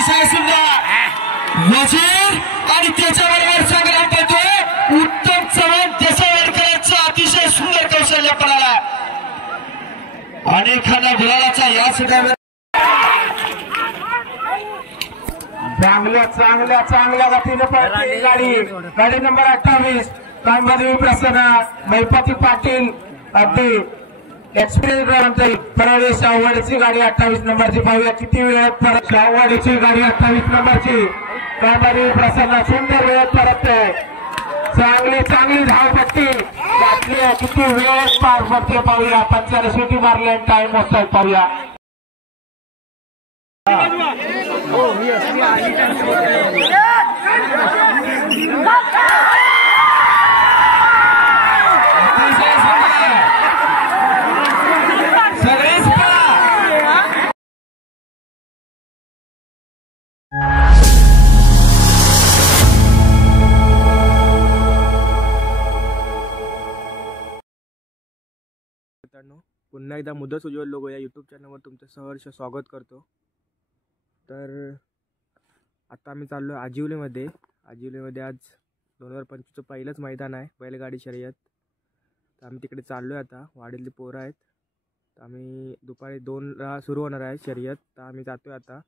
अतिशय सुंदर वजीर आणि त्याच्याबरोबर संग्राम पळतोय उत्तम चव्हाण देशवाडकरांचं अतिशय सुंदर कौशल्य पडाला आणि एखादा गुलालाचा या सुद्धा चांगल्या गतीने पळते गाडी नंबर 28 कांबादेवी प्रसन्न मैपती पाटील अगदी एक्सपिरियन्स प्रवेश आवडीची गाडी 28 नंबरची पाहूया किती वेळात परत आवडीची गाडी 28 नंबरची कांबादेवी प्रसन्न सुंदर वेळात परतते चांगली धावपट्टी घातली किती वेळात पार पडते पाहूया 45 सुटी मारले टाइम मोजताय पाहूया पुन्हा एकदा मुदत उज्ज्वल लोगो या यूट्यूब चॅनलवर तुमचं सहर्ष स्वागत करतो। तर आता आम्ही चाललो आहे आजिवलीमध्ये आज 2025चं पहिलंच मैदान आहे बैलगाडी शर्यत। तर आम्ही तिकडे चाललो आहे आता वाडीतली पोरं आहेत तर आम्ही दुपारी 2ला सुरू होणार आहे शर्यत। तर आम्ही जातोय आता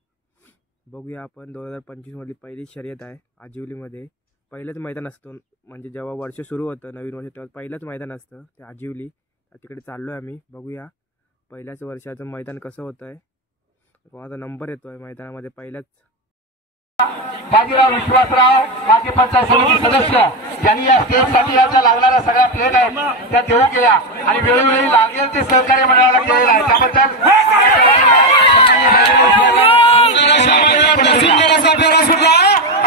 बघूया आपण 2025 मधली पहिली शर्यत आहे आजिवलीमध्ये पहिलंच मैदान असतं म्हणजे जेव्हा वर्ष सुरू होतं नवीन वर्ष तेव्हा पहिलंच मैदान असतं ते आजिवली तिकडे चाललो आहे आम्ही बघूया पहिल्याच वर्षाचं मैदान कसं होतंय कोणाचा नंबर येतोय मैदानामध्ये पहिल्याच बाजीराव विश्वासराव माजी पंचायत समिती सदस्य ज्यांनी या स्टेजसाठी याचा लागणाऱ्या सगळ्या प्लेट आहेत त्या देऊ केल्या आणि वेळोवेळी लागेल ते सहकार्य मंडळाला केलेलं आहे त्याबद्दल सुंदर असा फेरा सुटला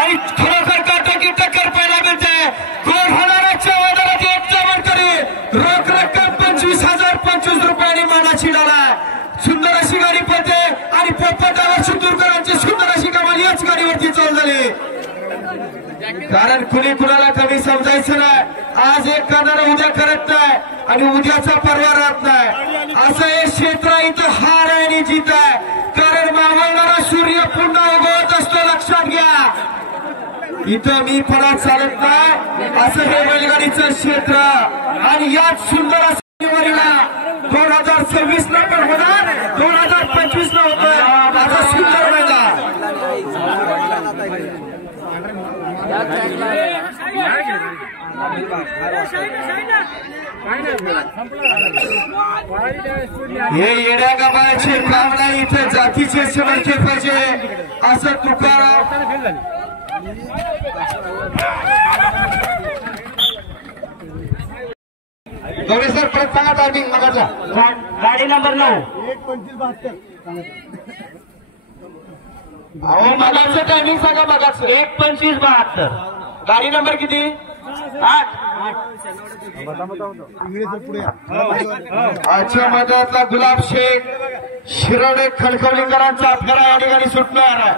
आणि खरोखर काटाकी टक्कर पाहायला मिळते कोण होणाऱ्याच्या मैदानात एक जवळ तरी रोख रक्कम 25,025 रुपयांनी मानाची डाला सुंदर अशी गाडी पळते आणि पोपटावर शिंदूरकरांची सुंदर अशी कमाल याच गाडीवरती चालू झाली कारण कुणी कुणाला कमी समजायचं नाही आज एक करणारा उद्या करत नाही आणि उद्याचा परवा राहत नाही असं हे क्षेत्र इथं हार आहे आणि जीत आहे कारण मावळणारा सूर्य पुन्हा उगवत असतो लक्षात घ्या इथं मी फळात चालत नाही असं हे बैलगाडीचं क्षेत्र आणि याच सुंदर असं 2026 ला पण होणार 2025 ला होतं माझा सुंदर मैदान हे येड्या गावाचे काम नाही इथे जातीचे समर्थन पाहिजे असं तुकाराम गौरी सर परत सांगा टायमिंग मगाचा गाडी नंबर 9 1:25:72 अहो मगाचं टायमिंग सांगा मगाचं 1:25:72 गाडी नंबर किती 8 आजच्या मैदानातला गुलाब शेख शिरोडे खडखवलीकरांचा फेरा या ठिकाणी सुटणार आहे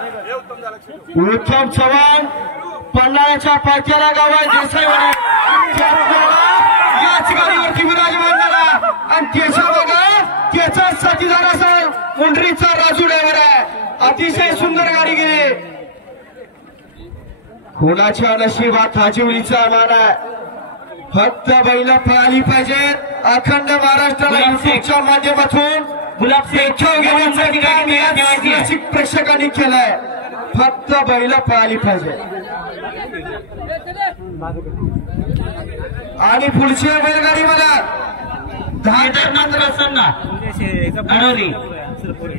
उत्तम चव्हाण पन्हाळ्याच्या पायथ्याला गावात देसाईवाडी याच गाडीवरती विराजमान झाला आणि त्याच्या बघा त्याचा साथीदार असा मुंडरीचा राजू ड्रायव्हर आहे अतिशय सुंदर गाडी गेली कोणाच्या नशिबात आजिवलीचा मान आहे फक्त बैल पळाली पाहिजे अखंड महाराष्ट्राला युट्यूबच्या माध्यमातून गुलाब घेण्यासाठी काम प्रेक्षकांनी केलंय फक्त बैल पळाली पाहिजे आणि पुढच्या बैलगाडी मला 10 नंतर असताना अडवली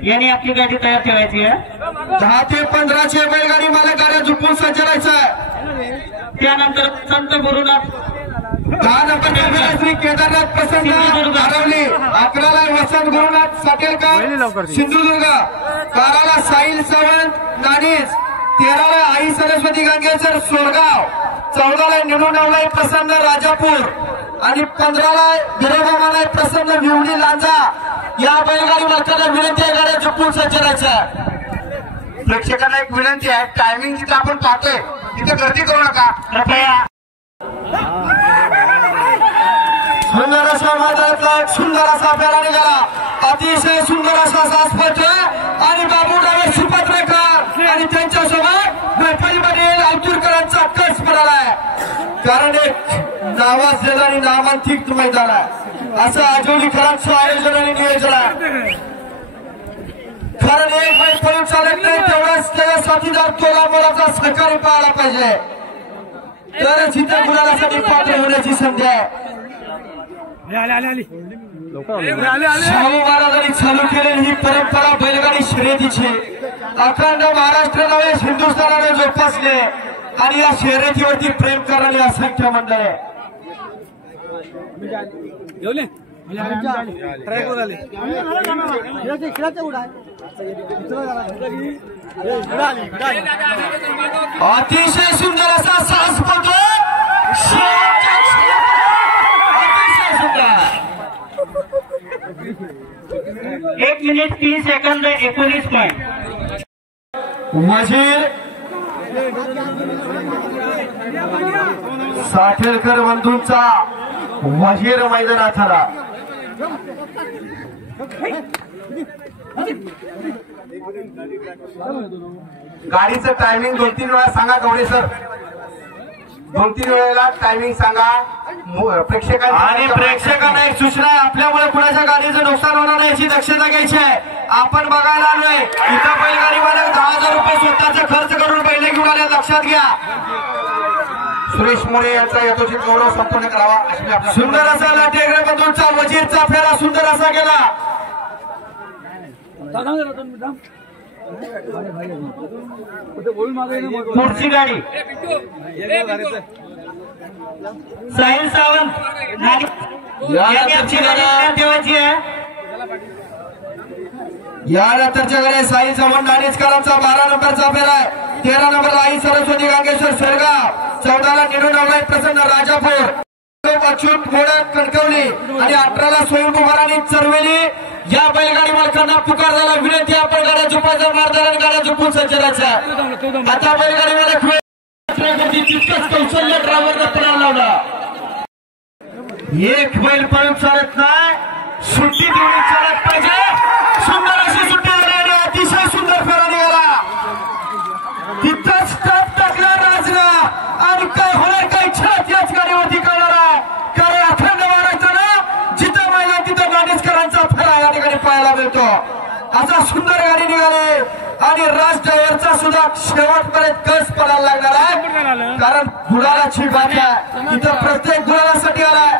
यांनी आपली गाडी तयार ठेवायची आहे 10 ते 15चे बैलगाडी मला गाड्या झुपून सज्जरायचं आहे त्यानंतर संत गुरुनाथ 10 नंबर श्री केदारनाथ प्रसन्न हरवली 11ला वसंत गुरुनाथ साटेलकर सिंधुदुर्ग 12ला साहिल सावंत नाणीस 13ला आई सरस्वती गंगेसर सोरगाव 14ला निडूनवलाई प्रसन्न राजापूर आणि 15ला गिरेबामालाई प्रसन्न विवडी लांजा या बैलगाडी मालकाला विनंती आहे गाड्या झुपून सज्जरायचं प्रेक्षकांना एक विनंती आहे टायमिंग जिथे आपण पाहतोय तिथे गर्दी करू नका कृपया सुंदर असा मैदानातला एक सुंदर असा फेरा निघाला अतिशय सुंदर असा सास पळतोय आणि बाबू ड्रायव्हर सुपत्रकार आणि त्यांच्यासोबत मैफलीमध्ये लावतूरकरांचा कस पडालाय कारण एक नावाजलेलं आणि नामांकित मैदान आहे असं आजोलीकरांचं आयोजन आणि नियोजन आहे कारण एक मैच पडून चालत नाही तेवढाच त्याला साथीदार तोला मोलाचा सहकारी पाहायला पाहिजे तरच इथे गुलालासाठी पात्र होण्याची संधी आहे शाहू महाराजांनी चालू केलेली ही परंपरा बैलगाडी शर्यतीची अखंड महाराष्ट्र नव्हे हिंदुस्थानाने जोपासले आणि या शर्यतीवरती प्रेम करणारी असंख्य मंडळ आहे अतिशय सुंदर असा साहस पडतो अतिशय सुंदर 1 मिनिट 3 सेकंद 19 पॉइंट वजीर साठेलकर बंधूंचा वजीर मैदानात आला गाडीचं टायमिंग 2-3 वेळा सांगा गवडे सर 2-3 वेळेला टायमिंग सांगा आणि प्रेक्षकांना एक सूचना आहे आपल्यामुळे कुणाच्या गाडीचं नुकसान होणार नाही याची दक्षता घ्यायची आहे आपण बघायला आलोय इथं बैलगाडी मालक 10,000 रुपये स्वतःचा खर्च करून बैल घेऊन आले लक्षात घ्या सुरेश मोरे यांचा यथोचित गौरव संपन्न करावा अशी आपल्या सुंदर असा लाटेगडे बंधूंचा वजीरचा फेरा सुंदर असा गेला पुढची गाडी साहिल सावंत ठेवायची आहे या नंतरच्या गाड्या साहिल सावंत नाणेजकरांचा 12 नंबरचा फेरा आहे 13 नंबरला आई सरस्वती गांगेश्वर शेरगाव 14ला निरून नवलाय प्रसन्न राजापूर अच्युत मोडक कणकवली आणि 18ला स्वयंभू महाराणी चरवेली या बैलगाडी मालकांना पुकार झाला विनंती आपण गाड्या झुपायचा मारदार आणि गाड्या झुपून संचलायचा आता बैलगाडी मालक तितकंच कौशल्य ड्रायव्हरला पळा लावला एक बैल पळून चालत नाही सुट्टी देऊन चालत पाहिजे सुंदर अशी सुट्टी झाली आणि अतिशय सुंदर फेरा निघाला तिथंच टप टाकला राजला आणि काय होणार काही छत याच गाडीवरती करणार आहे कारण अखंड महाराष्ट्रानं जिथं महिला तिथं नाणेजकरांचा फेरा या ठिकाणी पाहायला मिळतो असा सुंदर गाडी निघाली आणि राज ड्रायव्हरचा सुद्धा शेवटपर्यंत कस पडायला लागणार आहे कारण गुलालाची बात आहे इथं प्रत्येक गुलालासाठी आलाय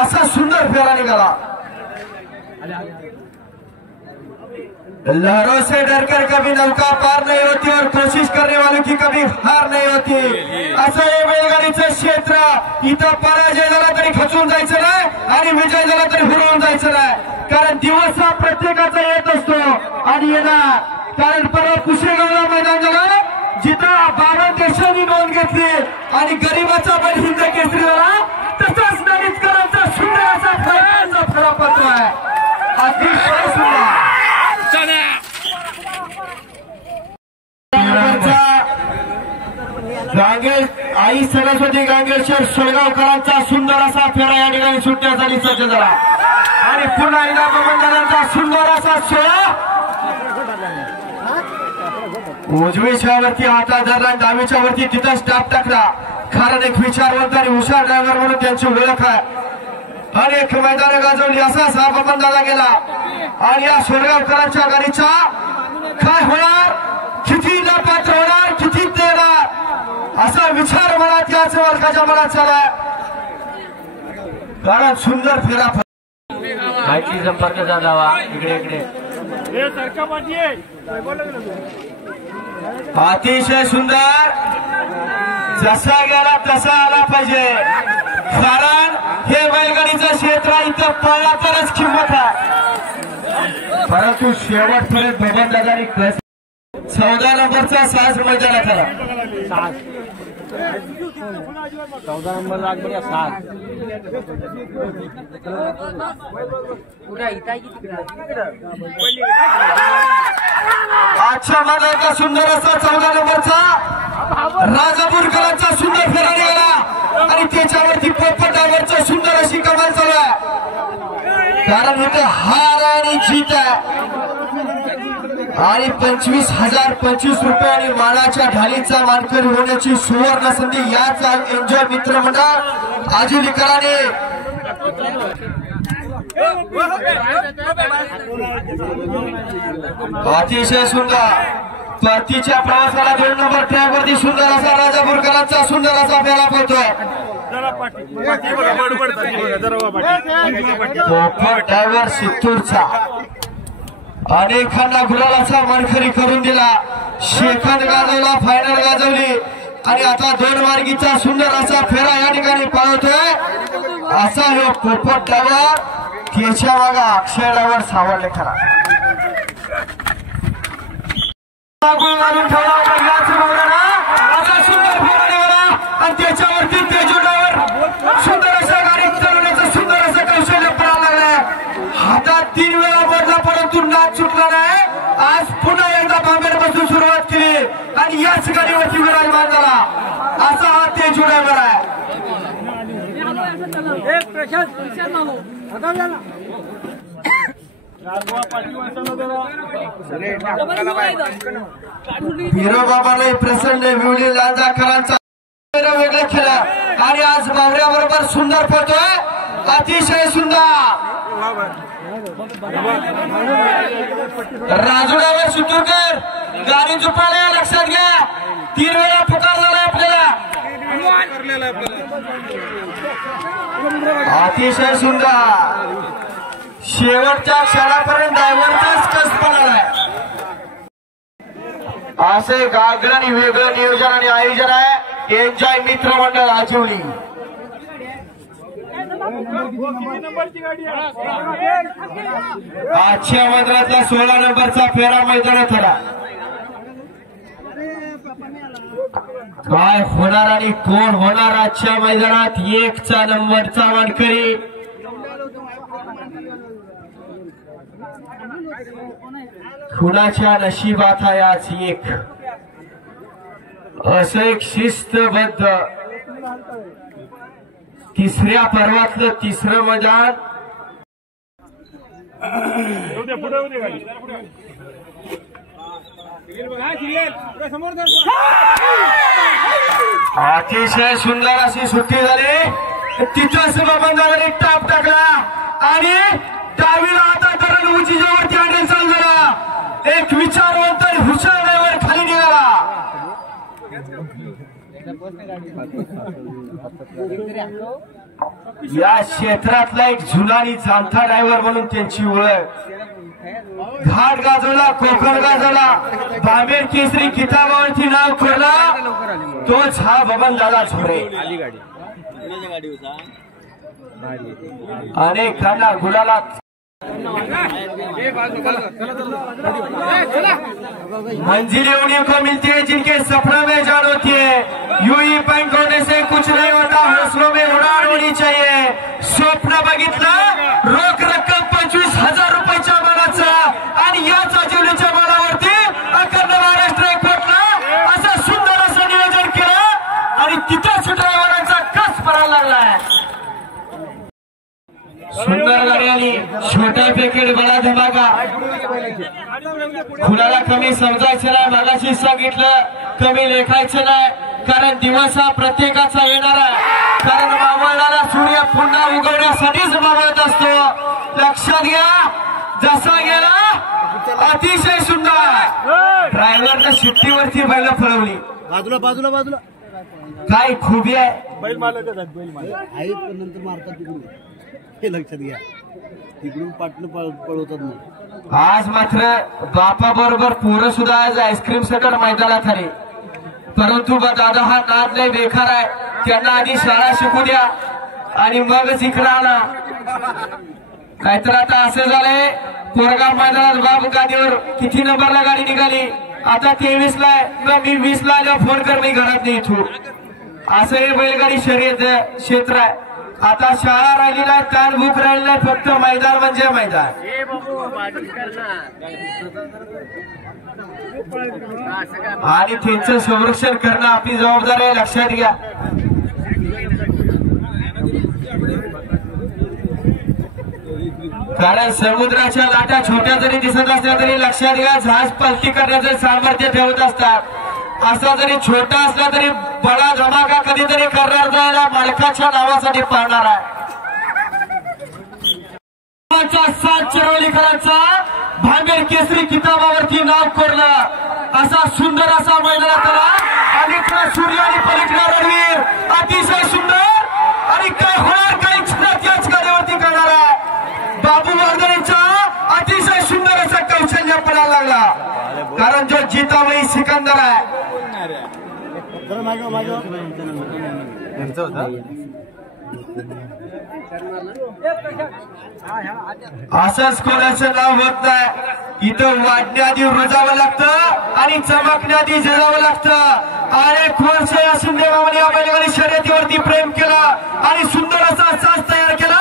असा सुंदर फेरा निघाला लहरों से डरकर कभी नौका पार नहीं होती और कोशिश करने वालों की कभी हार नहीं होती असं हे बैलगाडीचं क्षेत्र इथं पराजय झाला तरी खचून जायचं नाही आणि विजय झाला तरी हुरवून जायचं नाही कारण दिवस हा प्रत्येकाचा येत असतो आणि येणार कारण परवा कुशेगावला मैदान झालं जिथं 12 देशांनी नोंद घेतली आणि गरीबाचा बैल हिंद केसरी झाला तसाच नाणेजकरांचा सुंदर असा फेरा पडतो आहे अतिशय सुंदर गांगेश आई सरस्वती गांगेश्वर सोळगावकरांचा सुंदर असा फेरा या ठिकाणी सुटण्यासाठी सज्ज झाला आणि पुन्हा एकदा बबनदादांचा सुंदर असा सोळा उजवीच्या वरती हाता धरला डावीच्या वरती तिथं स्टाफ टाकला कारण एक विचारवंत आणि हुशार ड्रायव्हर म्हणून त्यांची ओळख आहे अनेक मैदान गाजवली असाच हा बबनदादा गेला आणि या सोळगावकरांच्या गाडीचा काय होणार किती पात्र होणार किती देणार असा विचार मनात याच वर्गाच्या मनात चालला कारण सुंदर फेरा माहिती संपर्क साधावा इकडे इकडे अतिशय सुंदर जसा गेला तसा आला पाहिजे कारण हे बैलगाडीचं क्षेत्र इथं पळला तरच किंमत आहे परंतु शेवटपर्यंत बबनदादांनी 14 नंबरचा साहस मैदानात आला 14 नंबर लाग बघा 7 आजच्या मैदानाचा सुंदर असा 14 नंबरचा राजापूरकरांचा सुंदर फेरा निघाला आणि त्याच्यावरती पोपटावरचं सुंदर अशी कमाल चालू आहे कारण इथे हार आणि जीत आहे आणि 25,025 रुपये आणि मानाच्या ढालीचा मानकरी होण्याची सुवर्ण संधी याच एन्जॉय मित्रमंडळ आजिवलीकरांनी अतिशय सुंदर परतीच्या प्रवासाला 2 नंबर ट्रॅकवरती सुंदर असा राजापूरकरांचा सुंदर असा फेरा पोहतोय ड्रायव्हर सित्तूरचा अनेकांना गुलालाचा मानकरी करून दिला शेखंद गाजवला फायनल गाजवली आणि आता 2 मार्गीचा सुंदर असा फेरा या ठिकाणी पाहतोय असा हे पोपट ड्रायव्हर त्याच्या मागा अक्षय ड्रायव्हर सावरले खरा मारून ठेवला होता याच भावना असा सुंदर फेरा निघाला आणि त्याच्यावरती तेजू ड्रायव्हर सुंदर अशा गाडी चालवण्याचं सुंदर असं कौशल्य पडायला लागलंय हातात 3 वेळा मोडला परंतु नाच सुटला नाही आज पुन्हा एकदा बांबेरपासून सुरुवात केली आणि याच गाडीवरती विराजमान झाला असा हा तेजू ड्रायव्हर आहे हिरोबाबाने प्रसन्न विवली लांजाकरांचा वेगळं केलं आणि आज बावऱ्याबरोबर सुंदर पोहतोय अतिशय सुंदर राजुडावर सुतूरकर गाडी झुपायला लक्षात घ्या 3 वेळा पुकार झाला आपल्याला अतिशय सुंदर शेवटच्या क्षणापर्यंत ड्रायव्हरचाच कस पडलाय असे गागड आणि वेगळं नियोजन आणि आयोजन आहे एन्जॉय मित्रमंडळ आजिवली आजच्या मंदिरातला 16 नंबरचा फेरा मैदानात आला काय होणार आणि कोण होणार आजच्या मैदानात 1चा नंबरचा मानकरी कुणाच्या नशिबात आहे आज एक असं एक शिस्तबद्ध 3ऱ्या पर्वातलं 3रं मैदान अतिशय सुंदर अशी सुट्टी झाली तिथं बंधावर एक टाप टाकला आणि डावीला आता धरण उंचीच्यावरती हँडल चालू झाला एक विचारवंत हुशार ड्रायव्हर खाली निघाला या क्षेत्रातला एक जुनानी जाणता ड्रायव्हर म्हणून त्यांची ओळख घाट गाजवला कोकण गाजवला बांबेर केसरी किताबावरती नाव कोरला तोच हा बबन दादा झोरे अनेकांना गुलाला मंजिलें उन्हीं को मिलती है जिनके सपनों में जान होती है यूं बैंक होने से कुछ नहीं होता हौसलों में उड़ान होनी चाहिए स्वप्न बघितलं रोख रक्कम 25,000 रुपयाच्या मानाचा आणि याच आजिवलीच्या मानावरती अखंड महाराष्ट्र एकवटला असं सुंदर असं नियोजन केलं आणि तिथंच ड्रायव्हरांचा कस पडायला लागलाय सुंदर गाडी आली छोटा पॅकेट बडा धमाका कुणाला कमी समजायचं नाही मगाशी सांगितलं कमी लेखायचं नाही कारण दिवस हा प्रत्येकाचा येणार आहे कारण मावळणारा सूर्य पुन्हा उगवण्यासाठीच मावळत असतो लक्षात घ्या जसा गेला अतिशय सुंदर ड्रायव्हरनं सुट्टीवरती बैल पळवली बाजूला बाजूला बाजूला काय खूबी आहे बैल मालक बैल मालक आहेत पण नंतर मारतात तिकडून हे लक्षात घ्या तिकडून पाटणं पळवतात मग आज मात्र बापा बरोबर पोरं सुद्धा आज आईस्क्रीम सेंटर मैदानात आले परंतु दादा हा नाद लय बेकार आहे त्यांना आधी शाळा शिकू द्या आणि मगच इकडं आणा नाहीतर आता असं झालंय पोरगाव मैदानात बाबू गाडीवर किती नंबरला गाडी निघाली आता 23 ला मी 20 ला फोन कर मी घरात नाही इथून असं हे बैलगाडी शर्यत क्षेत्र आहे आता शाळा राहिली नाही ताण भूक राहिली नाही फक्त मैदान म्हणजे मैदान आणि त्यांचं संरक्षण करणं आपली जबाबदारी आहे लक्षात घ्या कारण समुद्राच्या लाटा छोट्या जरी दिसत असल्या तरी लक्षात घ्या जहाज पलटी करण्याचं सामर्थ्य ठेवत असतात। असा जरी छोटा असला तरी बडा धमाका कधीतरी करणार जायला मालकाच्या नावासाठी पाहणार आहे। सात चरवलीकरांचा भांबेर केसरी किताबावरती नाव कोरलं असा सुंदर असा मैदानातला अलीकडे सूर्य आणि पलीकडे रणवीर अतिशय सुंदर आणि काय होणार काही क्षणात याच गाडीवरती करणार आहे। बाबू वर्धनेचा अतिशय सुंदर असा कौशल्य पडायला लागला कारण जो जिताबाई सिकंदर आहे असंच कोणाचं नाव होत नाही। इथं वाढण्याआधी रुजावं लागतं आणि चमकण्याआधी जळावं लागतं। आणि कोणसे या शिंदेबाबांनी या बैलगाडी शर्यतीवरती प्रेम केलं आणि सुंदर असा साज तयार केला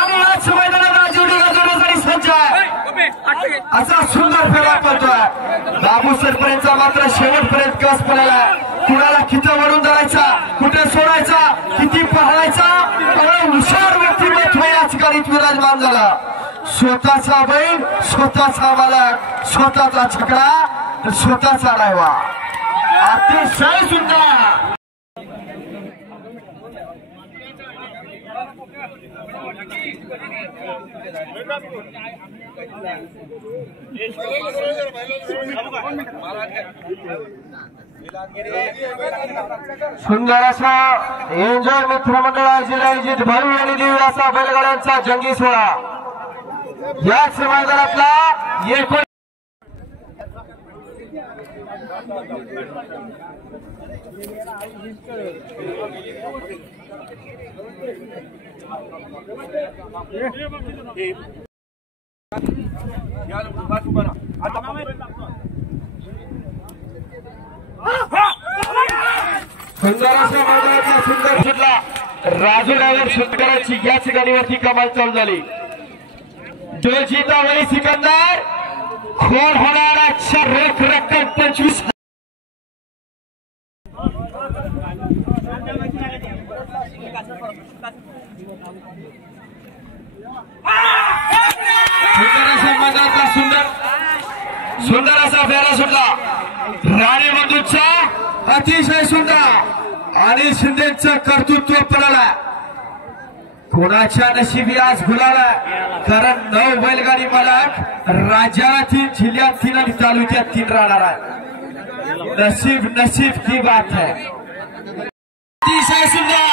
आणि याच मैदानात राजवडी गाजवण्यासाठी सज्ज आहे। असा सुंदर फेरा पडतोय। बाबू सरपंचा मात्र शेवटपर्यंत कस पडलेला कुणाला किती वळून धरायचा कुठे सोडायचा किती पाहायचा हुशार व्यक्तिमत्व याच गाडीत विराजमान झाला। स्वतःचा बैल स्वतःचा मालक स्वतःचा छकडा स्वतःचा रायवा अतिशय सुंदर। सुंदर असा एन्जॉय मित्रमंडळाची आयोजित भव्य आणि दिव्य असा बैलगाड्यांचा जंगी सोहळा याच मैदानातला एकूण सुंदर अशा मैदानातला सुंदर सुटला राजू ड्रायव्हर सुंदराची याच गाडीवरती कमाल चालू झाली। जो जितावली सिकंदर खोड होणारा रोख रक्कम 25 सुंदर अशा मैदानातला सुंदर असा फेरा सुटला राणे बंधूचा अतिशय सुंदर आणि शिंदेचं कर्तृत्व पडला। कोणाच्या नशिबी आज गुलाला कारण 9 बैलगाडी मालक राज्याला 3 जिल्ह्यात 3 आणि तालुक्यात 3 राहणार आहे। नसीब की बात है। अतिशय सुंदर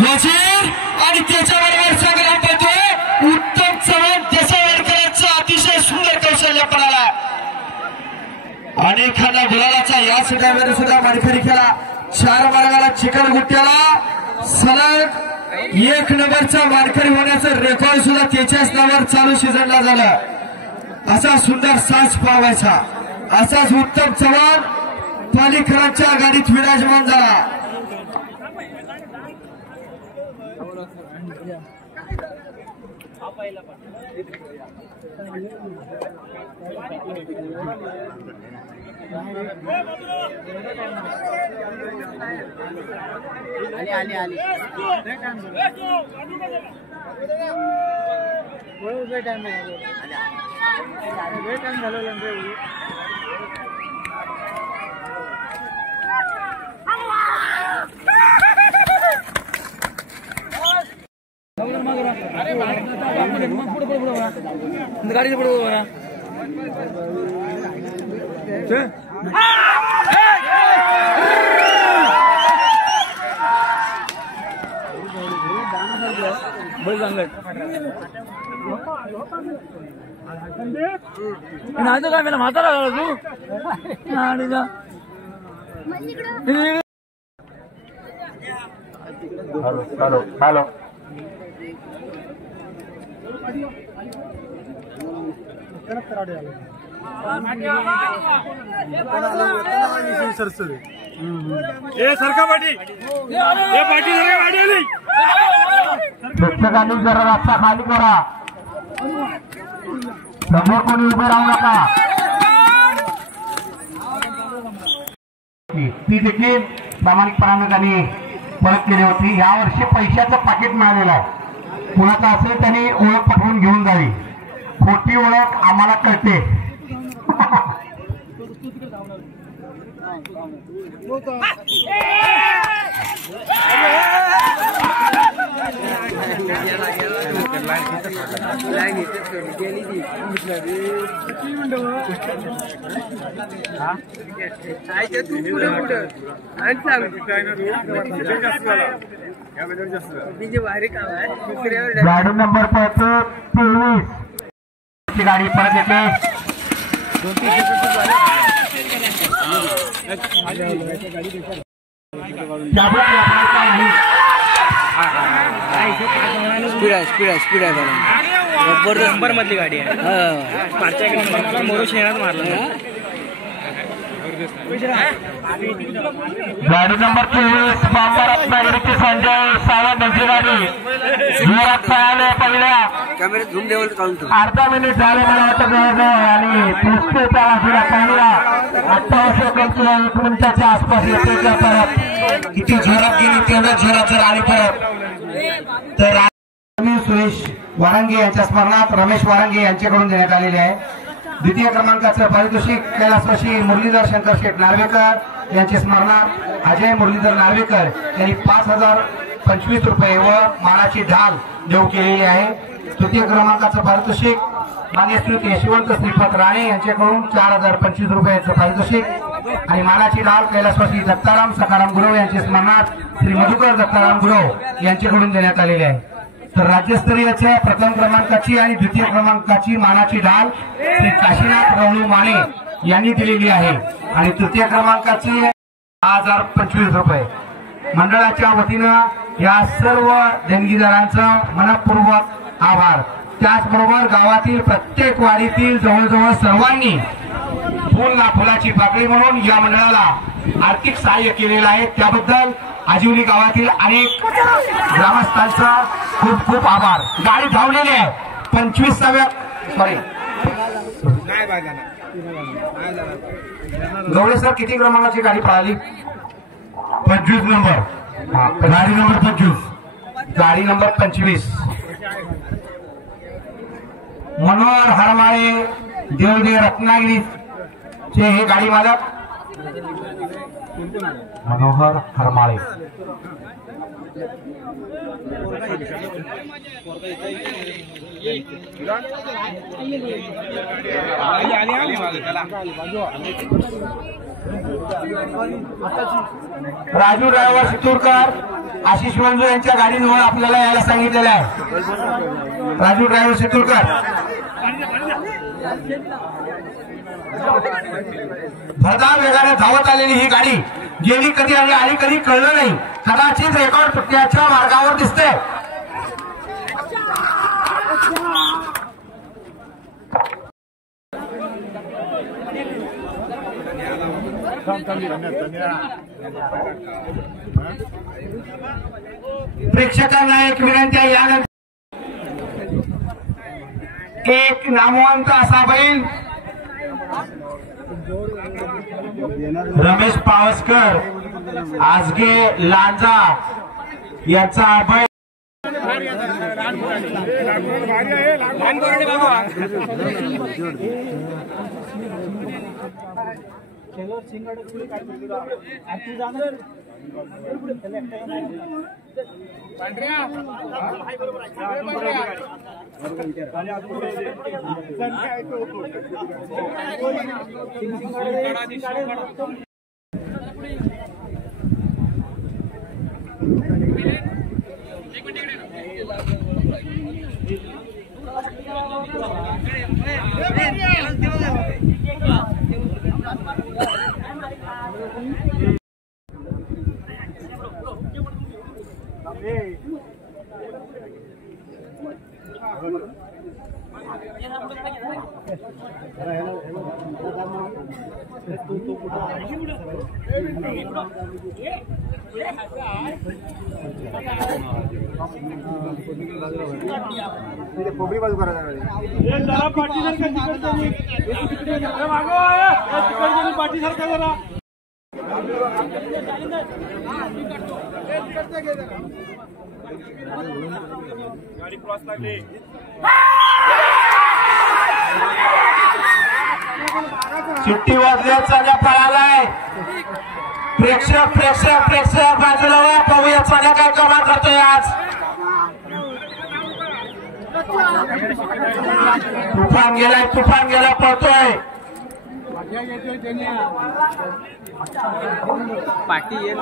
वजीर आणि त्याच्याबरोबर सगळ्या पडतोय उत्तम चव्हाण देसाईकरांचा अतिशय सुंदर कौशल्य पडाला आणि एखादा गुलालाचा याच ड्रायव्हर सुद्धा मानकरी केला। 4 मार्गाला चिकन गुट्ट्याला सलग 1 नंबरचा मानकरी होण्याचं रेकॉर्ड सुद्धा त्याच्याच नावावर चालू सीझनला झालं। असा सुंदर साज पावायचा असाच उत्तम चव्हाण पालिकरांच्या गाडीत विराजमान झाला। गाड़ी पड़ो नाचो काय मला म्हातारा तू हॅलो सरका पाठी प्रेक्षकांनी जरा रस्ता खाली करा समोर कोणी उभे राहू नका। ती देखील प्रामाणिकपणाने त्यांनी परत केली होती। यावर्षी पैशाचं पाकिट मिळालेलं आहे कोणाचा असेल त्याने ओळख पटवून घेऊन जावी. खोटी ओळख आम्हाला कळते. गाडी नंबर 23 ची गाडी परत येते. स्पीड आहे जबरदस्त नंबर मधली गाडी आहे. मागच्या एक नंबर मोरू शेणात मारला. गाडी नंबर 23 बाबा रत्नागिरीची संजय सावंत यांची गाडी जोरात पळाले. पहिल्या झूम लेवल काढून अर्धा मिनिट झाले मला वाटतं जवळजवळ आणि पुष्टी त्याला सुद्धा पहिला 28 मिनिटाच्या आसपास येते. परत किती जोरात गेली तेवढं जोरात जर आली परत तर सुरेश वारंगे यांच्या स्मरणात रमेश वारंगे यांच्याकडून देण्यात आलेले आहे. द्वितीय क्रमांकाचं पारितोषिक कैलासवासी मुरलीधर शंकर शेठ नार्वेकर यांच्या स्मरणात अजय मुरलीधर नार्वेकर यांनी 5025 रुपये व मानाची ढाल देऊ केलेली आहे. तृतीय क्रमांकाचं पारितोषिक मान्य श्री यशवंत श्रीपत राणे यांच्याकडून 4025 रुपयाचं पारितोषिक आणि मानाची ढाल कैलासवासी दत्ताराम सखाराम गुरव यांच्या स्मरणात श्री मधुकर दत्ताराम गुरव यांच्याकडून देण्यात आलेले आहे. तर राज्यस्तरीयच्या प्रथम क्रमांकाची आणि द्वितीय क्रमांकाची मानाची ढाल श्री काशीनाथ रवणू माने यांनी दिलेली आहे आणि तृतीय क्रमांकाची 1025 रुपये. मंडळाच्या वतीनं या सर्व देणगीदारांचं मनपूर्वक आभार. त्याचबरोबर गावातील प्रत्येक वाडीतील जवळजवळ सर्वांनी फुल ना फुलाची पाकळी म्हणून या मंडळाला आर्थिक सहाय्य केलेलं आहे. त्याबद्दल आजिवली गावातील अनेक ग्रामस्थांचा खूप खूप आभार. गाडी धावलेली आहे 25व्या गवळे सर किती क्रमांकाची गाडी पळाली? 25 नंबर. गाडी नंबर 25 गाडी नंबर 25 मनोहर हरमाळे देवदे रत्नागिरीचे हे गाडी मालक मनोहर हरमाळे. राजू ड्रायव्हर शितूरकर आशिष मंजू यांच्या गाडीजवळ आपल्याला यायला सांगितलेलं आहे. राजू ड्रायव्हर शितूरकर भरधाव वेगाने धावत आलेली ही गाडी गेली कधी आणि आली कधी कळलं नाही. कदाचित रेकॉर्ड तुटण्याच्या मार्गावर दिसते. प्रेक्षकांना एक विनंती आहे. यानंतर एक नामवंत असा बैल रमेश पावसकर आजगे लांजा याचा बैल पोपडी बाजू करा. सुट्टी वाजल्याचा पळालाय. प्रेक्षक प्रेक्षक प्रेक्षक बाजूला वा, पाहूया चण्या काय कमाल करतोय आज. तुफान गेला पळतोय. पाठी येईल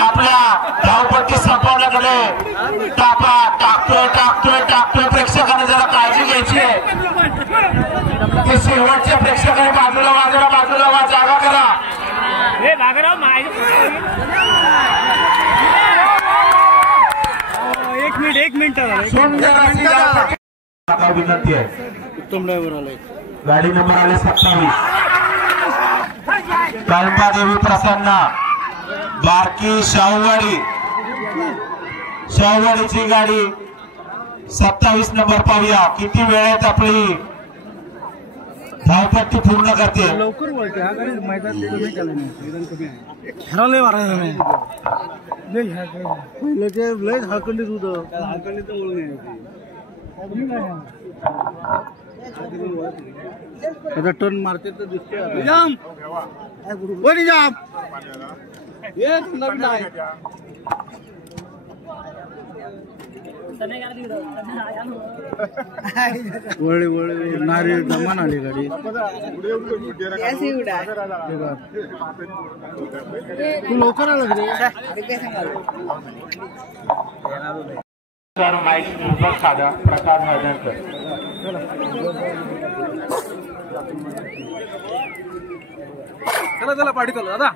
आपल्या धावपट्टी संपवण्याकडे टाकतोय. प्रेक्षकांनी जरा काळजी घ्यायची आहे. ते शेवटच्या प्रेक्षकांनी बाजूला वा, जागा करा. एक मिनिट सुंदर अशी विनंती आहे. उत्तम ड्रायव्हर आलाय. गाडी नंबर आले 27. कळंबादेवी प्रसन्न बारकी शाहूवाडीची गाडी 27 नंबर. पाहूया किती वेळेत आपली धावपट्टी पूर्ण करते. लवकर वळते हा गाडी मैदान कमी आहे. ठरवलंय मारायला नाही. पहिल्याचे लयच हाकंडीत होतं. हाकंडीत ओळख नाही. आता टर्न मारते तर दिसते. जाम वळे नारी जमान आली गाडी. तू लवकर आला सर माईक साधा प्रकाश मैदानकर. चला पाठी चला दादा.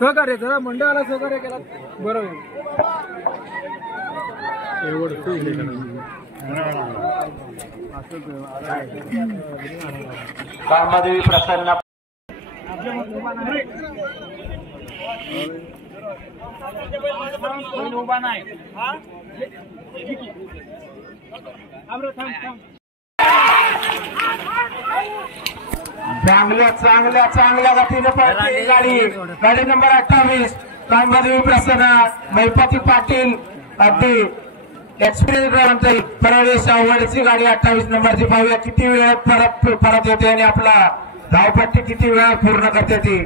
सहकार्य जरा मंडळाला सहकार्य केला बरोबर. कळंबादेवी प्रसन्न उभा नाही. चांगल्या गतीने पळते गाडी नंबर 28. कळंबादेवी प्रसन्न महिपती पाटील अगदी एक्सपिरियन्स परळी शाहूवाडीची गाडी 28 नंबरची. पाहूया किती वेळात परत येते आणि आपला धावपट्टी किती वेळात पूर्ण करते ती.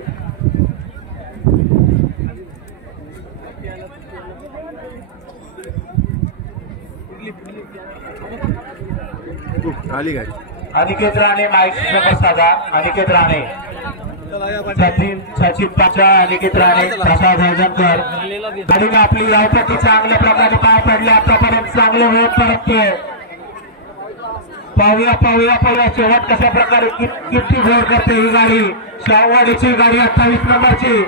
आली गाडी. अनिकेत राणे माईक नंबर साधा. अनिकेत राणे सचिन पाचा. अनिकेत राणे प्रसाद हळदणकर. गाडीने आपली धावपट्टी चांगल्या प्रकारे पार पडली. आतापर्यंत चांगले वेळ परतते. पाहूया शेवट कशा प्रकारे किती जोर करते ही गाडी. शाहूवाडीची गाडी 28 नंबरची.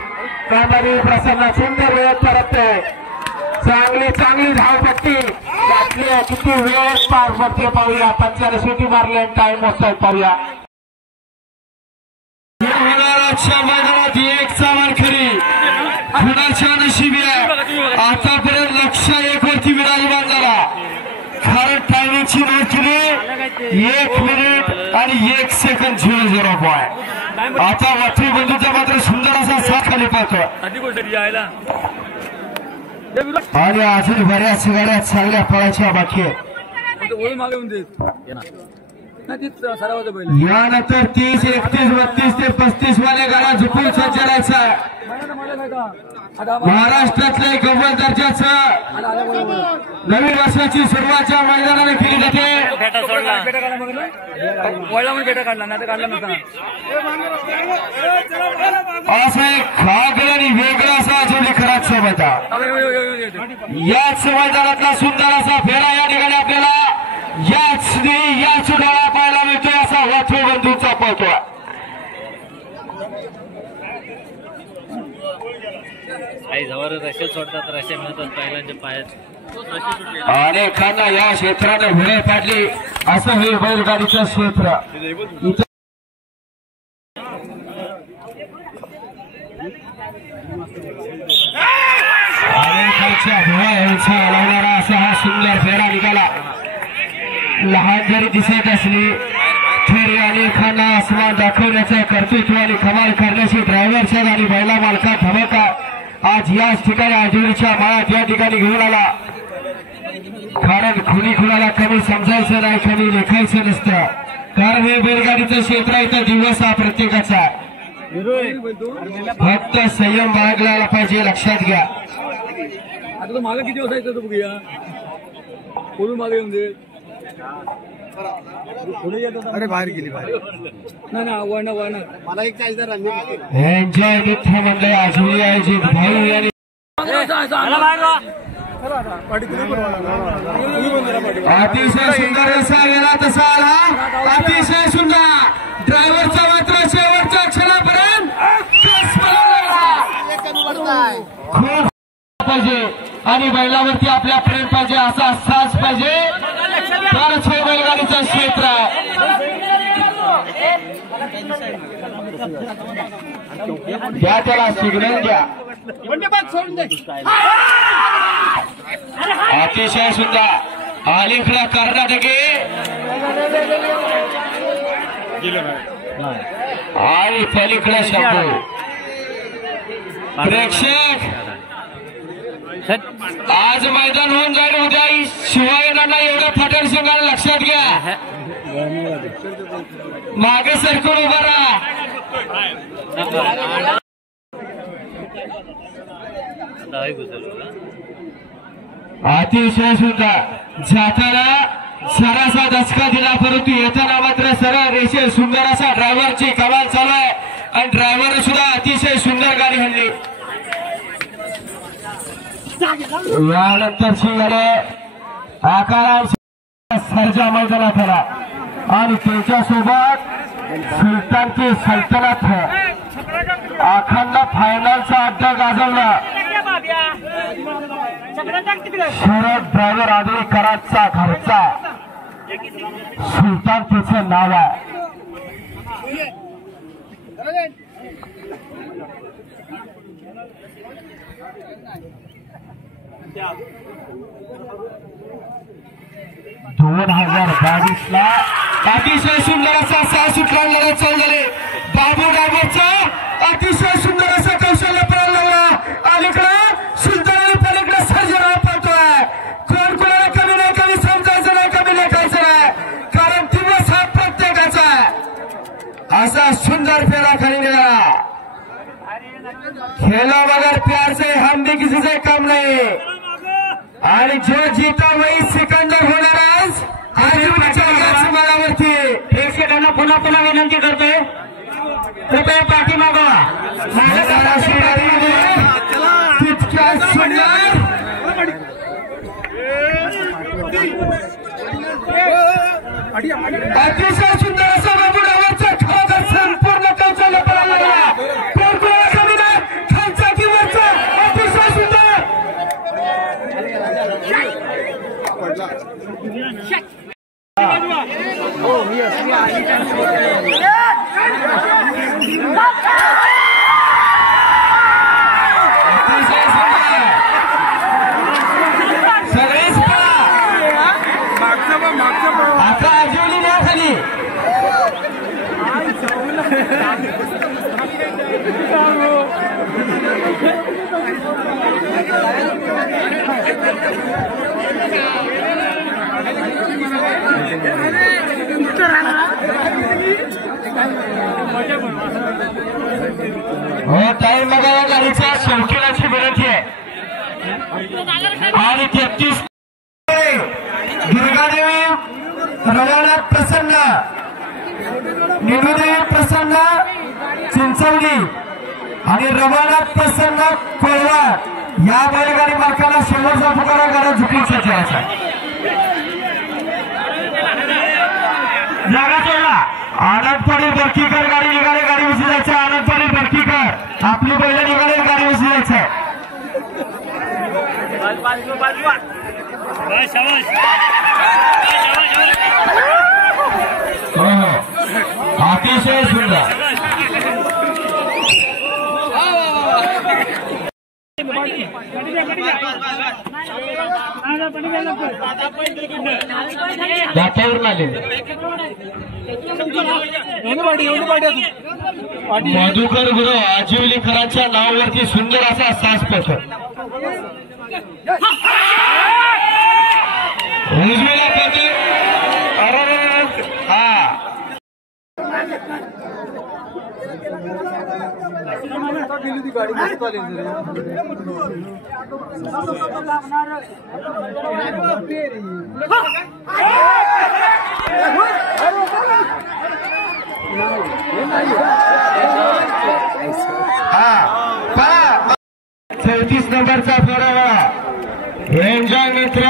कळंबादेवी प्रसन्न सुंदर वेळ परतते. चांगली धावपट्टी घातली. किती वेळ पार पडते पाहूया. पंचाला सुटी मारले. टाइम मोजतायत पाहूया. मैदानात एक सवाल खरी कुणाच्या नशिबी आहे. आतापर्यंत 101 वरती विराजमान झाला. कारण टायमिंगची नोंद केली 1 मिनिट आणि 1 सेकंद 00 पॉईंट. आता वाटरी बंधूचा मात्र सुंदर असा साथ खाली पाहतो. आणि अजून बऱ्याच गाड्या चांगल्या पळायच्या बाकी आहेत. यानंतर 30, 31, 32 ते 35 वाल्या गाड्या झुकून संचारायचा. महाराष्ट्रातल्या एक अव्वल दर्जाचं नवीन वर्षाची सुरुवातच्या मैदानाने केली जाते. असा एक खागल आणि वेगळा असा जोडी खराब सोबत. याच मैदानातला सुंदर असा फेरा या ठिकाणी आपल्याला याच डोळा पाहायला मिळतोय. असा वाथू बंधूंचा पळतो. रशे सोडतात, रशे मिळतात बैलांच्या पायात. अनेकांना या क्षेत्राने वेळ पाडली. असं हे बैलगाडीचं क्षेत्र. आजच्या भुवयाचा लावणारा असा हा सुंदर फेरा निघाला. लहान जरी दिसत असली तरी अनेकांना आसमान दाखवण्याचं कर्तृत्व आणि कमाल करण्याची ड्रायव्हरच्या आणि बैला मालका धमाका आज याच ठिकाणी आजुरीच्या माळात या ठिकाणी घेऊन आला. कारण कुणी कुणाला कमी समजायचं नाही, कमी लेखायचं नसतं. कारण हे बैलगाडीचं क्षेत्र इथं दिवस हा प्रत्येकाचा. फक्त संयम बाळगला पाहिजे, लक्षात घ्या. आता तो मागे किती होता तो बघूया. बोलून मागे येऊन दे. अरे बाहेर गेली बाहेर. नाही वळणार मला एक चाळीस एन्जॉय मित्र मंडळी आजुरी आयोजित भाऊ यांनी अतिशय सुंदर असा गेला तसा आला. अतिशय सुंदर ड्रायव्हरचा मात्र शेवटच्या क्षणापर्यंत खूप पाहिजे आणि बैलावरती आपल्या प्रेम पाहिजे, असा साज पाहिजे. तरच हे बैलगाडीचं क्षेत्र द्या, त्याला सिग्नल द्या. अतिशय सुंदर अलीकडे कर्नाटकी आणि पलीकडे शंभू. प्रेक्षक आज मैदान होऊन जाईल. उद्या शिवायना एवढं फाटण शिंगाला लक्षात घ्या. मागे सरकून उभा राहा. अतिशय सुंदर जाताना सरासा दचका दिला, परंतु येताना मात्र सरळ रेषे सुंदर असा ड्रायव्हरची कमाल चालू आहे आणि ड्रायव्हर सुद्धा अतिशय सुंदर गाडी हल्ली. यानंतर शिंगाले आकारात सर्जा मैदानात आला आणि त्याच्यासोबत सुलतानची सल्तनत अखंड फायनलचा अड्डा गाजवला. शरद ड्रायव्हर आदळीकरांचा घरचा सुलतान त्याचं नाव आहे. दोन 2022 अतिशय सुंदर असा 6 सुटला लढत चालू झाले. बाबू ड्रायव्हरचा अतिशय सुंदर असा कौशल्य पळायला लागला. अलीकडे सुलतान आणि पलीकडे सर्जराव पळतोय. कोण कोणाला कमी नाही, कमी समजायचं नाही, कमी लेखायचं नाही, कारण दिवस हा प्रत्येकाचा आहे. असा सुंदर फेरा खाली निघाला. खेलो मगर प्यार से हम भी किसी से कम नहीं. आणि जो जीता वही सिकंदर होणार आज आजुरीच्या माळावरती. प्रेक्षकांना पुन्हा पुन्हा विनंती करतोय, कृपया पाठीमागा तितक्या सुंदर अतिशय सुंदर असा बाबू ड्रायव्हरचा खरोखर संपूर्ण कौशल्य पळायला लागला. कोण कोणाला कमी नाही, खालचा की वरचा अतिशय सुंदर. सगळेच आता आजीवली ना खाली. हो टाइम बघा या गाडीचा. शौकीनाची विनंती आहे. आणि 33 दुर्गादेवी रवानाथ प्रसन्न, निमदेवी प्रसन्न चिंचवली आणि रवानाथ प्रसन्न कोळवाड या बैलगाडी मालकाला शेवटचा पुकारा गाड्या झुकूचा ठेवायचा. जागा ठेवला. आनंद पाटील बर्कीकर गाडी निघाले, गाडी विसरू जायचं. आनंद पाटील बर्कीकर आपली बैल निघाले, गाडी विसरू जायचं. अतिशय सुंदर दातावरून आले मधुकर गुरु आजिवलीकरांच्या नावावरती सुंदर असा सास पथ उजवीला पथे चौतीस नंबरचा फेरा एन्जॉय मित्र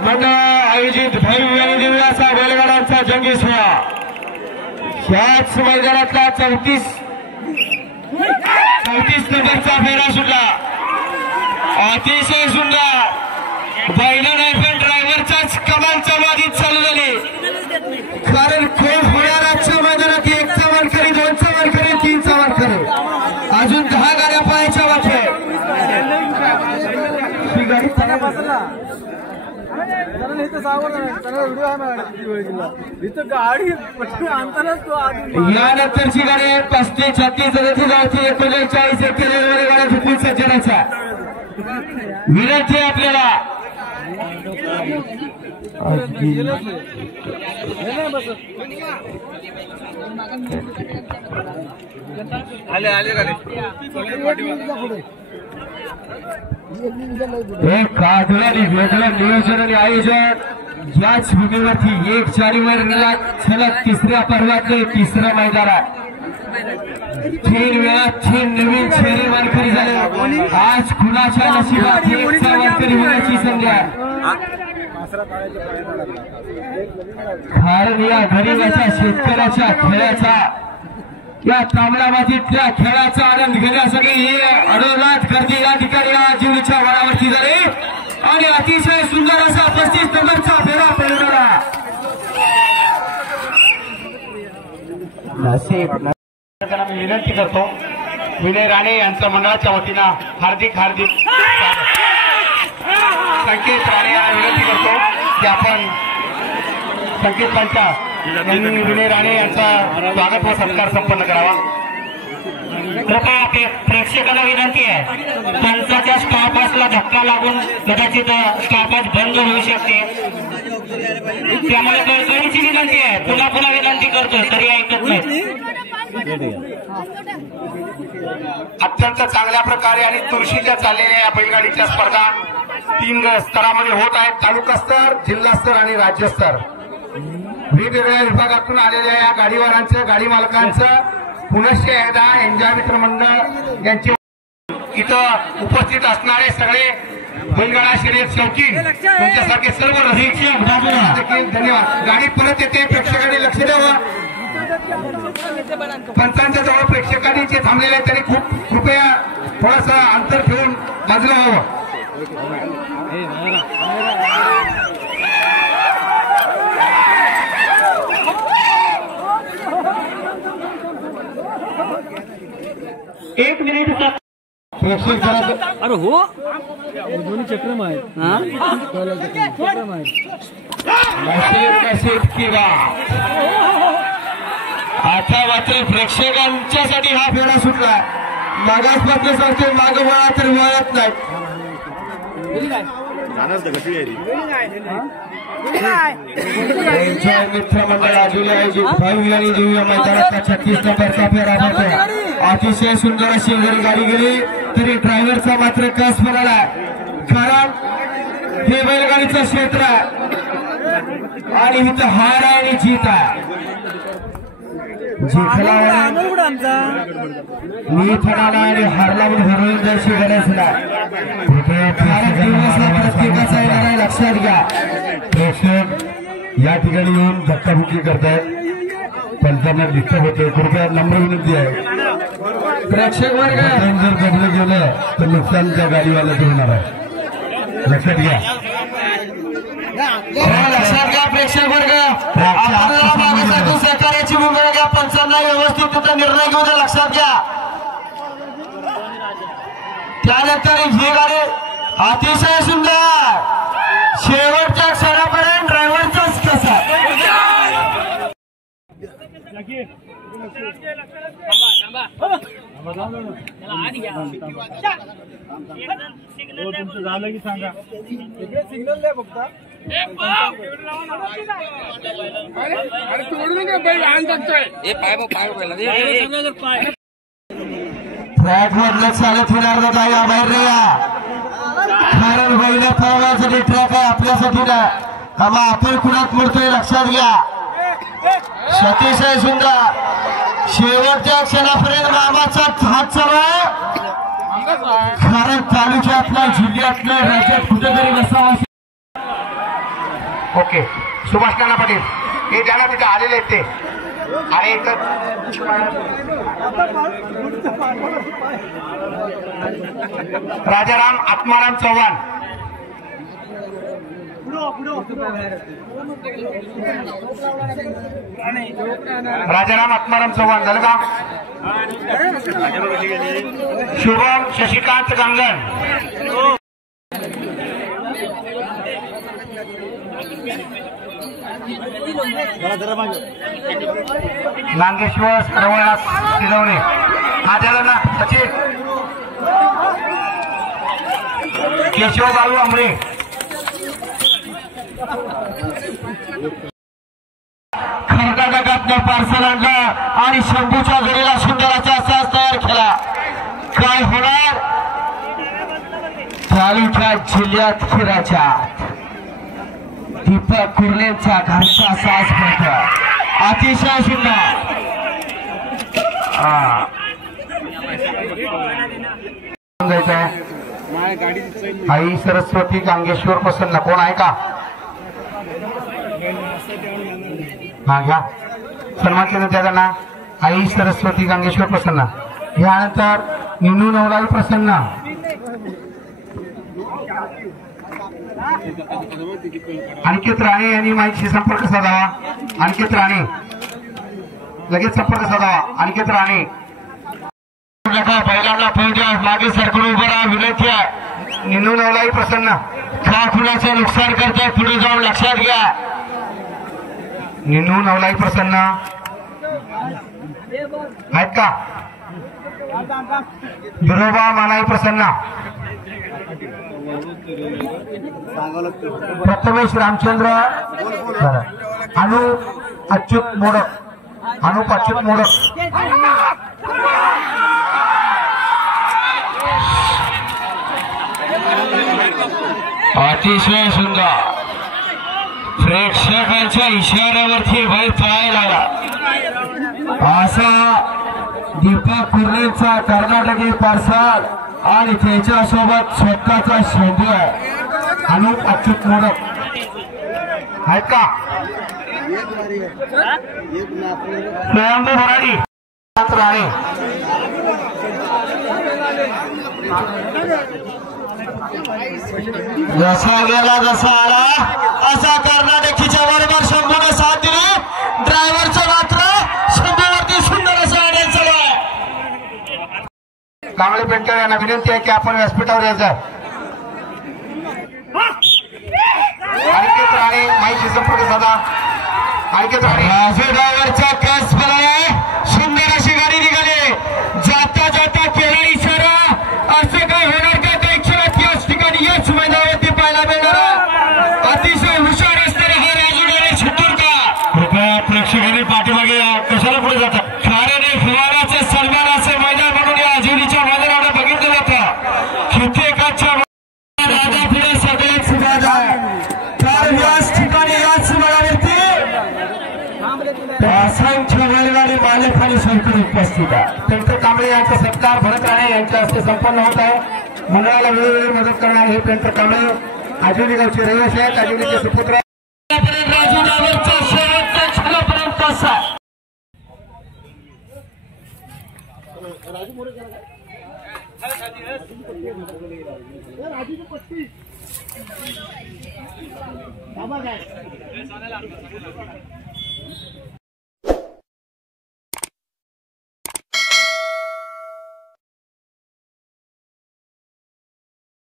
मंडळ आयोजित भव्य आणि दिव्य असा बैलगाड्यांचा जंगी सोहळा याच मैदानातला 34 नंबरचा फेरा सुटला अतिशय सुंदर बैल नाही पण ड्रायव्हरचाच कमाल चालू आधीच चालू झाली कारण खूप होणाराच्या मैदानात 1चा मानकरी 2चा मानकरी 3चा मानकरी अजून 10 गाड्या पाहायच्या बाकी आहे यानंतरची गाडी 35 36 39 गाड्या झुकून सज्जनाचा विनंती आपल्याला एक काढलेली वेगळं नियोजन आणि आयोजन याच भूमीवरती 1 जानेवारीला सलग 3ऱ्या पर्वातले 3रं मैदानात 3 वेळा 3 नवीन शहरी मानकरी झाले आज कुणाच्या नशिबात 1चा मानकरी होण्याची संधी कारण या गरीबाच्या शेतकऱ्याच्या खेळाचा या तांबडा मातीतल्या खेळाचा आनंद घेण्यासाठी हे अडोलाट गर्दी या ठिकाणी आजिवलीच्या वळावरती झाली आणि अतिशय सुंदर असा 35 नंबरचा फेरा पडणारा मी विनंती करतो विनय राणे यांच्या मंडळाच्या वतीनं हार्दिक संकेत राणे विनंती करतो की आपण संकेत पंचा यांनी विनय राणे यांचा स्वागत व सत्कार संपन्न करावा कृपया प्रेक्षकांना विनंती आहे पंचाच्या स्टॉप हाऊसला धक्का लागून कदाचित स्टॉप हाऊस बंद होऊ शकते त्यामुळे कळकळीची विनंती आहे पुन्हा विनंती करतो तरी ऐकत नाही अत्यंत चांगल्या प्रकारे आणि तुळशीच्या चाललेल्या या बैलगाडीच्या स्पर्धा 3 स्तरामध्ये होत आहेत तालुका स्तर जिल्हा स्तर आणि राज्यस्तर वेगवेगळ्या विभागातून आलेल्या या गाडीवारांचं गाडी मालकांचं पुनश्च एकदा एन्जॉय मित्र मंडळ यांचे इथं उपस्थित असणारे सगळे बैलगाडा शर्यत शौकीन तुमच्यासारखे सर्व रसिक धन्यवाद गाडी परत येते प्रेक्षकांनी लक्ष द्यावं पंचांच्या जवळ प्रेक्षकांनी जे थांबलेले त्यांनी खूप कृपया थोडासा अंतर ठेवून बाजूला व्हावं एक मिनिट अरे हो दोन्ही चक्रम आहेत आता मात्र प्रेक्षकांच्यासाठी हा फेरा सुटला मागास मात्र सांगतो माग वळा तर वळत नाही मित्र मंडळ आजोली आयोजित भव्य आणि दिव्य मैदानाचा 36 नंबरचा फेरा भरतो अतिशय सुंदर अशी जरी गाडी गेली तरी ड्रायव्हरचा मात्र कस म्हणाला कारण हे बैलगाडीचं क्षेत्र आणि इथं हार आहे आणि जीत आहे जिंकला मी फडाला आणि हारला म्हणून हरवून जायची गरज नाही प्रत्येकाचा येणार आहे लक्षात घ्या प्रेक्षक या ठिकाणी येऊन धक्काबुक्की करतायत पंचांना डिस्टर्ब होते कृपया नम्र विनंती आहे प्रेक्षक वर्ग जर जगलं गेलं तर नुकसान त्या गाडीवाल्याचं होणार आहे लक्षात घ्या लक्षात घ्या प्रेक्षक वर्ग सहकार्याची भूमिका घ्या पंचांना व्यवस्थित निर्णय घेऊ द्या लक्षात घ्या त्यानंतर ही गाडी अतिशय सुंदर शेवटच्या क्षणापर्यंत ड्रायव्हरचाच कसा तुमचं झालं की सांगा सिग्नल द्या फक्त ट्रॅक मधलं चालत होणार का या बाहेर रे या कारण बैल पळवण्यासाठी ट्रॅक आहे आपल्यासाठी ना आम्हा आपण कुणात मोडतोय लक्षात घ्या अतिशय सुंदर शेवटच्या क्षणापर्यंत मामाचा हात चालू कारण तालुक्यातला जिल्ह्यातल्या राज्यात कुठेतरी नसावा. ओके सुभाष नाना पाटील हे ज्यांना तिथे आलेले आहेत ते आणि राजाराम आत्माराम चव्हाण राजाराम आत्माराम चव्हाण झालं का शुभम शशिकांत गांगण नागेश्वर श्रवणास शिरवणे हा झाला ना सचिन केशव बाळू आंबळे कर्नाटकातल्या पार्सलांना आणि शंभूच्या घडीला सुंदराचा साज तयार केला. काय होणार तालुक्यात जिल्ह्यात खिराच्या दीपक कुर्लेंचा घरचा साज करतो अतिशय सुंदर आई सरस्वती गांगेश्वर प्रसन्न कोण आहे का हा घ्या सन्मान केलं त्यांना आई सरस्वती गांगेश्वर प्रसन्न यानंतर निनू नवलाई प्रसन्न अनिकेत राणे यांनी माहिती संपर्क साधावा. अनिकेत राणे लगेच संपर्क साधावा. अनिकेत राणे बैलांना पोहोचल्या मागे सरकडून उभं राहा विनंती आहे. निनू नवलाई प्रसन्न का खुलाचं नुकसान करताय पुढे जाऊन लक्षात घ्या. निनू नवलाई प्रसन्न आहेत का बिरोबा मानाई प्रसन्न प्रथमेश रामचंद्र अनु अच्युत मोडक अनुप अच्युत मोडक अतिशय सुंदर प्रेक्षकांच्या इशाऱ्यावरती बैल पळायला लागला असा दीपक कुर्लेंचा कर्नाटकी पार्सल आणि त्याच्यासोबत स्वतःचा शेंडू आहे अनुप अच्युत मोडक आहेत का स्वयंभू भराडी राणे जसा गेला जसा आला असा कर्नाटकीच्या बरोबर शंभूने साथ दिली. ड्रायव्हरचं मात्र शंभूवरती सुंदर असं आढळ चालू आहे. कांबळे पेंटर यांना विनंती आहे की आपण व्यासपीठावर यायचं. अनिकेत राणे माहिती संपर्क साधा. अनिकेत राणे राजू ड्रायव्हरचा कस बनाय सुंदर अशी गाडी निघाली. जाता जाता केला इशारा असं काय होणार का त्या क्षणात याच ठिकाणी याच मैदानावरती पाहायला मिळणार अतिशय हुशार असणारे हा राजू ड्रायव्हर छत्तर का कृपया प्रेक्षकांनी पाठीमागे कशाला पुढे जातात. कारण फुवाराचे सन्मानाचे मैदान म्हणून या आजिवलीच्या मैदानाला बघितलं जातं. कित्येकाच्या राजा पुढे सगळ्यात सुद्धा तर याच ठिकाणी याच मैदानावरती असंख्य बैलगाडी मालक आणि संकुल उपस्थित आहे. पेंटर कांबळे यांचा सत्कार भरत राणे यांच्या हस्ते संपन्न होत आहे. मंडळाला वेळोवेळी मदत करणारे हे पेंटर कांबळे आजिवली गावचे रहिवासी आहेत. आजिवलीचे सुपुत्र राजू ड्रायव्हरचा शेवटच्या क्षणापर्यंत असा